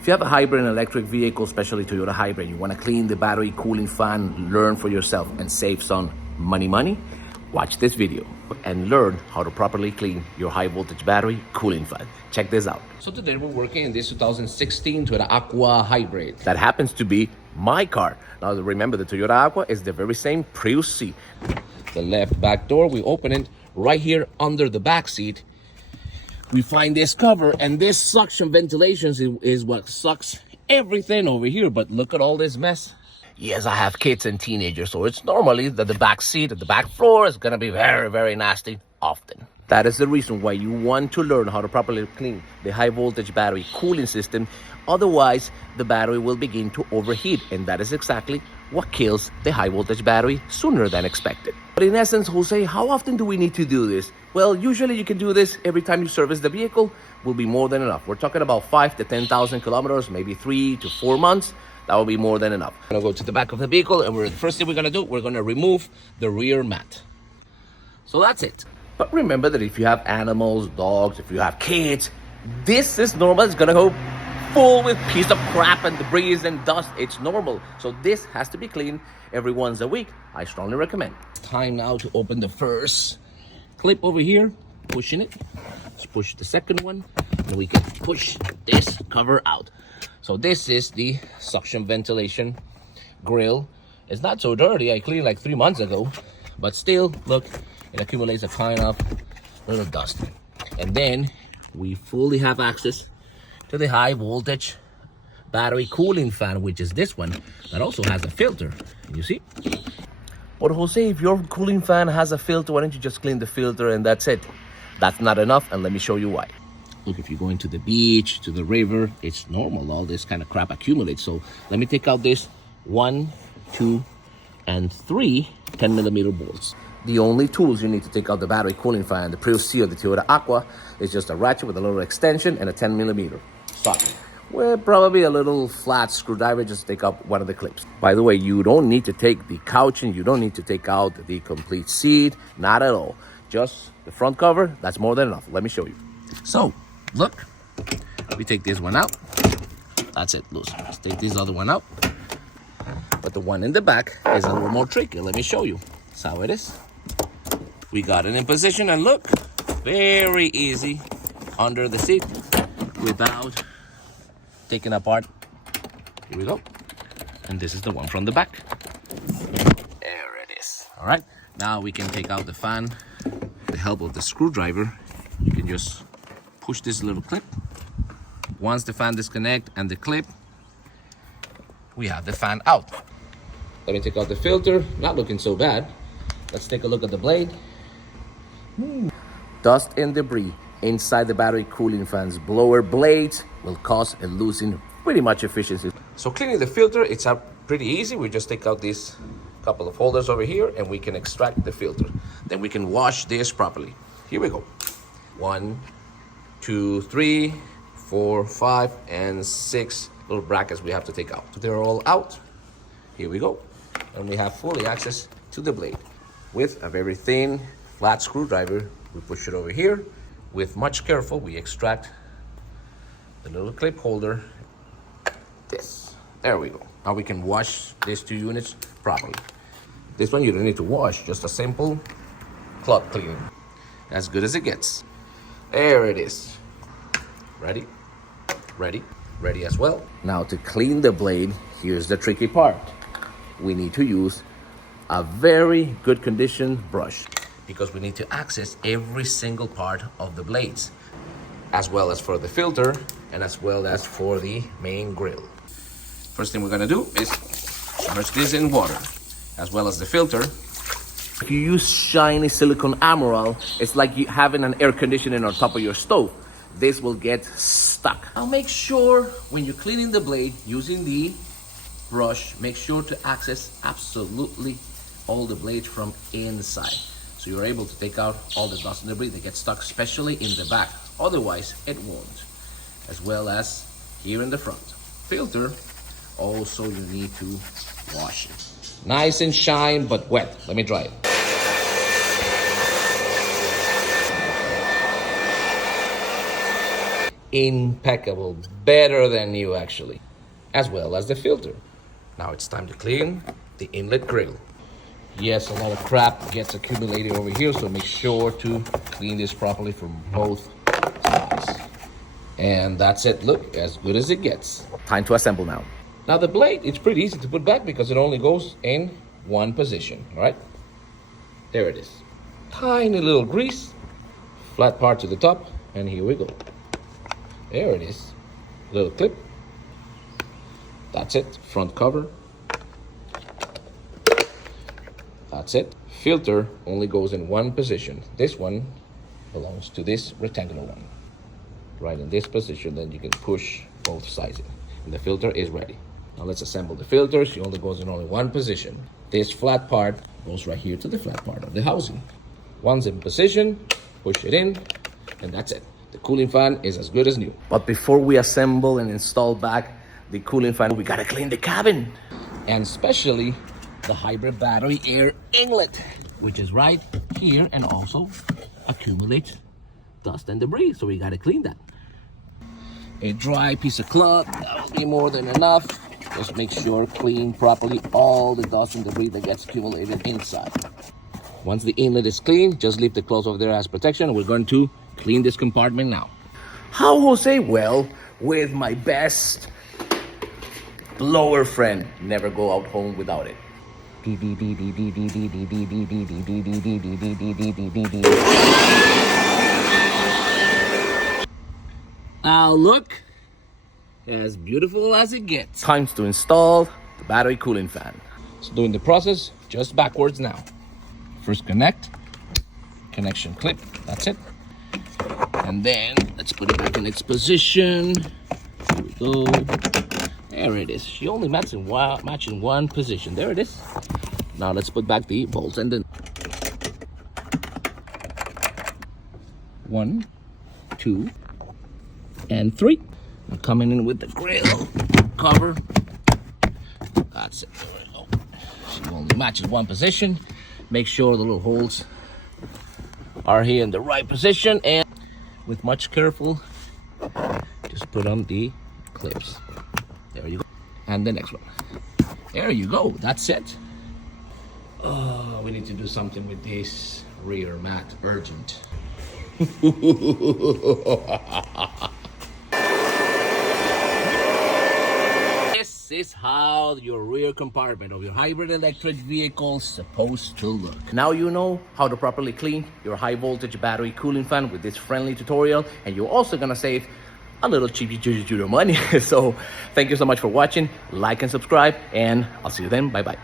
If you have a hybrid and electric vehicle, especially Toyota hybrid, you want to clean the battery cooling fan, learn for yourself and save some money, watch this video and learn how to properly clean your high voltage battery cooling fan. Check this out. So today we're working in this 2016 Toyota Aqua hybrid. That happens to be my car. Now remember, the Toyota Aqua is the very same Prius C. The left back door, we open it right here under the back seat. We find this cover, and this suction ventilation is what sucks everything over here. But look at all this mess. Yes, I have kids and teenagers, so it's normally that the back seat, the back floor is gonna be very, very nasty often. That is the reason why you want to learn how to properly clean the high voltage battery cooling system. Otherwise, the battery will begin to overheat, and that is exactly what kills the high voltage battery sooner than expected. But in essence, Jose, how often do we need to do this? Well, usually you can do this every time you service the vehicle. Will be more than enough. We're talking about 5 to 10,000 kilometers, maybe 3 to 4 months. That will be more than enough. I'm gonna go to the back of the vehicle, and the first thing we're gonna do, we're gonna remove the rear mat. So that's it. But remember that if you have animals, dogs, if you have kids, this is normal. It's gonna go full with piece of crap and debris and dust. It's normal. So this has to be cleaned every once a week. I strongly recommend. Time now to open the first clip over here, pushing it. Let's push the second one, and we can push this cover out. So this is the suction ventilation grill. It's not so dirty. I cleaned like 3 months ago, but still, look, it accumulates a kind of little dust. And then we fully have access to the high voltage battery cooling fan, which is this one, that also has a filter. You see? But Jose, if your cooling fan has a filter, why don't you just clean the filter and that's it? That's not enough, and let me show you why. Look, if you're going to the beach, to the river, it's normal. All this kind of crap accumulates. So let me take out this 1, 2, and 3 10mm bolts. The only tools you need to take out the battery cooling fan, the Prius C or the Toyota Aqua, is just a ratchet with a little extension and a 10mm socket. With probably a little flat screwdriver, just take out one of the clips. By the way, you don't need to take the couching, you don't need to take out the complete seat, not at all. Just the front cover, that's more than enough. Let me show you. So, look, we take this one out. That's it, loose. Let's take this other one out. But the one in the back is a little more tricky. Let me show you. That's how it is. We got it in position, and look, very easy under the seat without taking apart. Here we go. And this is the one from the back. There it is. All right, now we can take out the fan with the help of the screwdriver. You can just push this little clip. Once the fan disconnect and the clip, we have the fan out. Let me take out the filter. Not looking so bad. Let's take a look at the blade. Dust and debris inside the battery cooling fan's blower blades will cause a losing pretty much efficiency. So cleaning the filter, it's pretty easy. We just take out these couple of holders over here, and we can extract the filter. Then we can wash this properly. Here we go. 1, 2, 3, 4, 5, and 6 little brackets we have to take out. So they're all out. Here we go. And we have fully access to the blade. With a very thin, flat screwdriver, we push it over here. With much careful, we extract the little clip holder. This. There we go. Now we can wash these 2 units properly. This one you don't need to wash, just a simple cloth cleaning. As good as it gets. There it is. Ready? Ready? Ready as well. Now to clean the blade, here's the tricky part. We need to use a very good condition brush, because we need to access every single part of the blades, as well as for the filter and as well as for the main grill. First thing we're gonna do is submerge this in water, as well as the filter. If you use shiny silicone Emerald, it's like you having an air conditioning on top of your stove. This will get stuck. Now make sure when you're cleaning the blade using the brush, make sure to access absolutely all the blades from inside, so you're able to take out all the dust and debris that gets stuck, especially in the back. Otherwise, it won't. As well as here in the front. Filter, also you need to wash it. Nice and shine, but wet. Let me dry it. impeccable, better than new actually, as well as the filter. Now it's time to clean the inlet grill. Yes, a lot of crap gets accumulated over here, so make sure to clean this properly from both sides. And that's it. Look, as good as it gets. Time to assemble now. Now the blade, it's pretty easy to put back because it only goes in one position, all right? There it is. Tiny little grease, flat part to the top, and here we go. There it is. Little clip. That's it. Front cover. That's it. Filter only goes in one position. This one belongs to this rectangular one. Right in this position, then you can push both sides in. And the filter is ready. Now let's assemble the filter. She only goes in only one position. This flat part goes right here to the flat part of the housing. Once in position, push it in, and that's it. The cooling fan is as good as new. But before we assemble and install back the cooling fan, we gotta clean the cabin. And especially the hybrid battery air inlet, which is right here and also accumulates dust and debris. So we gotta clean that. A dry piece of cloth, that will be more than enough. Just make sure clean properly all the dust and debris that gets accumulated inside. Once the inlet is clean, just leave the clothes over there as protection. We're going to clean this compartment now. How, Jose? Well, with my best blower friend. Never go out home without it. Now look, as beautiful as it gets. Time to install the battery cooling fan. So doing the process just backwards now. First connect, connection clip, that's it. And then let's put it back in its position. Here we go. There it is. She only matches in one position. There it is. Now let's put back the bolts and then 1, 2, and 3. I'm coming in with the grill cover. That's it. There we go. She only matches one position. Make sure the little holes are here in the right position, and with much careful, just put on the clips. There you go. And the next one. There you go. That's it. Oh, we need to do something with this rear mat. Urgent. This is how your rear compartment of your hybrid electric vehicle is supposed to look. Now you know how to properly clean your high voltage battery cooling fan with this friendly tutorial, and you're also gonna save a little cheapy money. So thank you so much for watching. Like and subscribe, and I'll see you then. Bye bye.